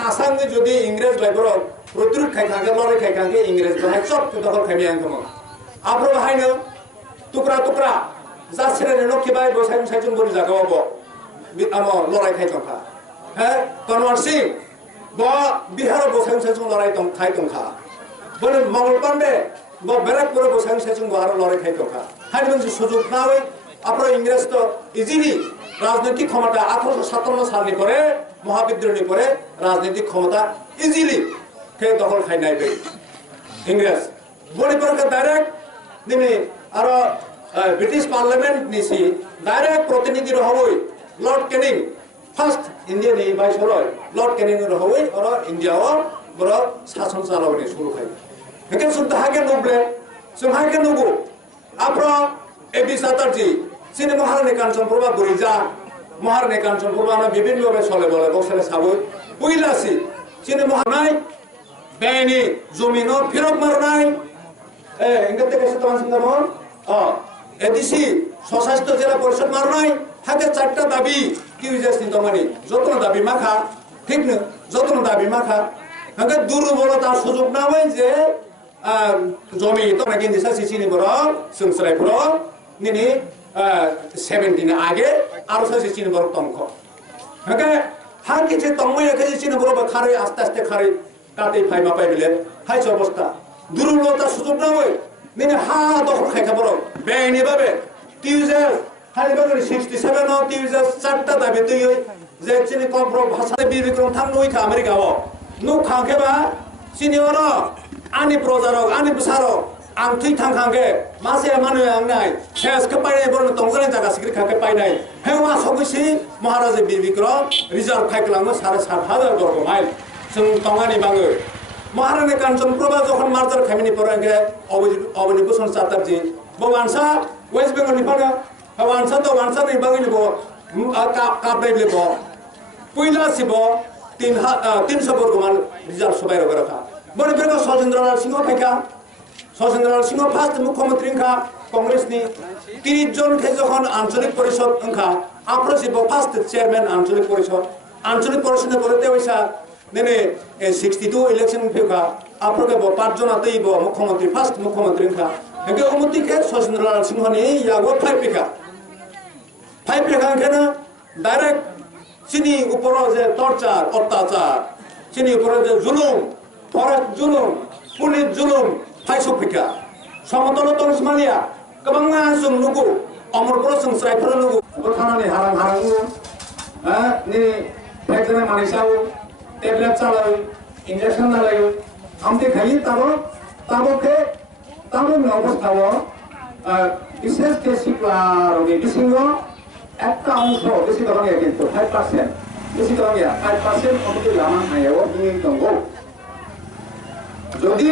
সাসাঙ্গে যদি ইংরেজ লাইবর প্রতিরোধ খাইখাঙ্গে লড়াই খাইখাঙ্গে ইংরেজ বাহাই চট দখল খাইমি আঙ্গম আব্র বাহাইনো টুকরা টুকরা যা ছেড়ে লক্ষ্মীবাই বসাই সাইজন বলি জাগাবো আমো লড়াই খাইতংখা হ্যাঁ কনওয়ার সিং ব বিহার বসাই সাইজন লড়াই খাইতংখা বলে মঙ্গল পান্ডে ব ব্যারাকপুরে বসাই সাইজন আরো লড়াই খাইতংখা হাই মোনসে সুযোগ না হই আপনার ইংরেজ তো ইজিলি রাজনৈতিক ক্ষমতা 1857 সালের পরে মহাবিদ্রোহী পরে রাজনৈতিক ক্ষমতা ইজিলি খেয়ে দখল খাই নাই ইংরেজ মণিপুরকে ডাইরেক্ট নিমি আরো ব্রিটিশ পার্লামেন্ট নিছি ডাইরেক্ট প্রতিনিধি রহবই লর্ড ক্যানিং ফার্স্ট ইন্ডিয়ান এই ভাইসরয় লর্ড ক্যানিং রহবই আর ইন্ডিয়াও বড় শাসন চালাবনি শুরু খাই হেকে শুদ্ধ হাকে নুবলে जों हाके नुगु आफ्रो এবি চ্যাটার্জি চিনি মহারানী কাঞ্চন প্রভা বরিজা মহারানী কাঞ্চন প্রভা বিভিন্ন ভাবে চলে বলে বসলে সাবই বুইলাসি চিনি মহানাই বেনি জমিনো ফিরত মারনাই ইংরেজি থেকে তোমার সুন্দরমন এডিসি স্বস্বাস্থ্য জেলা পরিষদ মারনাই হাতে 4টা দাবি কি হইছে চিন্তামানি যত্ন দাবি মাখা ঠিক না যত্ন দাবি মাখা হাতে দুর্বলতার সুযোগ না হয় যে জমি তো নাকি দিশা চিনি বড় সংসরাই বড় নিনি 17 আগে আরো চিনি বড় তংখ হাতে হার কিছু তংময় এখানে চিনি বড় খারে আস্তে আস্তে খারে কাটে ফাইমা পাইবিলে হাইছ অবস্থা দুর্বলতার সুযোগ না হয় নিনি হা দখল খাইখা বড় বেআইনি ভাবে টিউজার হারি বাগরি 67 ও টিউজার 4টা দাবি তুই যে চিনি কম্প্রো ভাষাতে বিবিক্রম থাম নই খা আমেরিকাও নু খাখেবা চিনি ওরা आनी प्रजारक आनी बिसारक आं थै थांखांगे मासे माने आंनाय शेष के पाइनाय बरन तंगजराय जागा सिग्रि खाके पाइनाय हेवा सगैसि महाराजा बिरबिक्रम रिजार्व खाइखलाङो 7,500 वर्ग माइल जों तंगानि बाङो महारानी काঞ্চন प्रभा जखन मार्जार खामिनि परांगे अबनि भूषण चैटार्जी बवानसा वेस्ट बेंगल निफानो बवानसा तो वानसा नि बाङिनि बो कापनायले बो पहिला सिबो 300 वर्ग माइल रिजार्व सबाय रखा बड़े बेगा सजेंद्रलाल सिंह खाइखा सजेंद्रलाल सिंह फार्स्ट मुख्यमंत्री खा कांग्रेस नि 30 जन खे जखन आंचलिक परिषद अंखा आफ्रोसिब फार्स्ट चेयरमैन आंचलिक परिषद करते वैसा नेने 62 इलेक्शन फेखा आफ्रोके 5 जन आतेई ब मुख्यमंत्री फार्स्ट मुख्यमंत्री खा हेगे उमति खे सजेंद्रलाल सिंह नि यागो 5 पेखा केना डायरेक्ट चिनी ऊपर जे टर्चार अत्याचार चिनी ऊपर जे जुलुम फरक जुलुम पुलिस जुलुम फाइसफिका समतल तंसमालिया गोबां जों नुगु अमरपुर जों स्राइफोर नुगु बोखानानै हारां नि फेक्टरी मानिसाव टेबलेट चालायो इंजेक्शन नालायो आमते खाई ताबो अवस्थाव বিশেষ যে শিক্ষারোগী বিশিঙ্গ একটা অংশ বেশি ধরনের কিন্তু 5% বেশি ধরনের 5% অবধি লামান হায়াও নিয়ে দঙ্গ যদি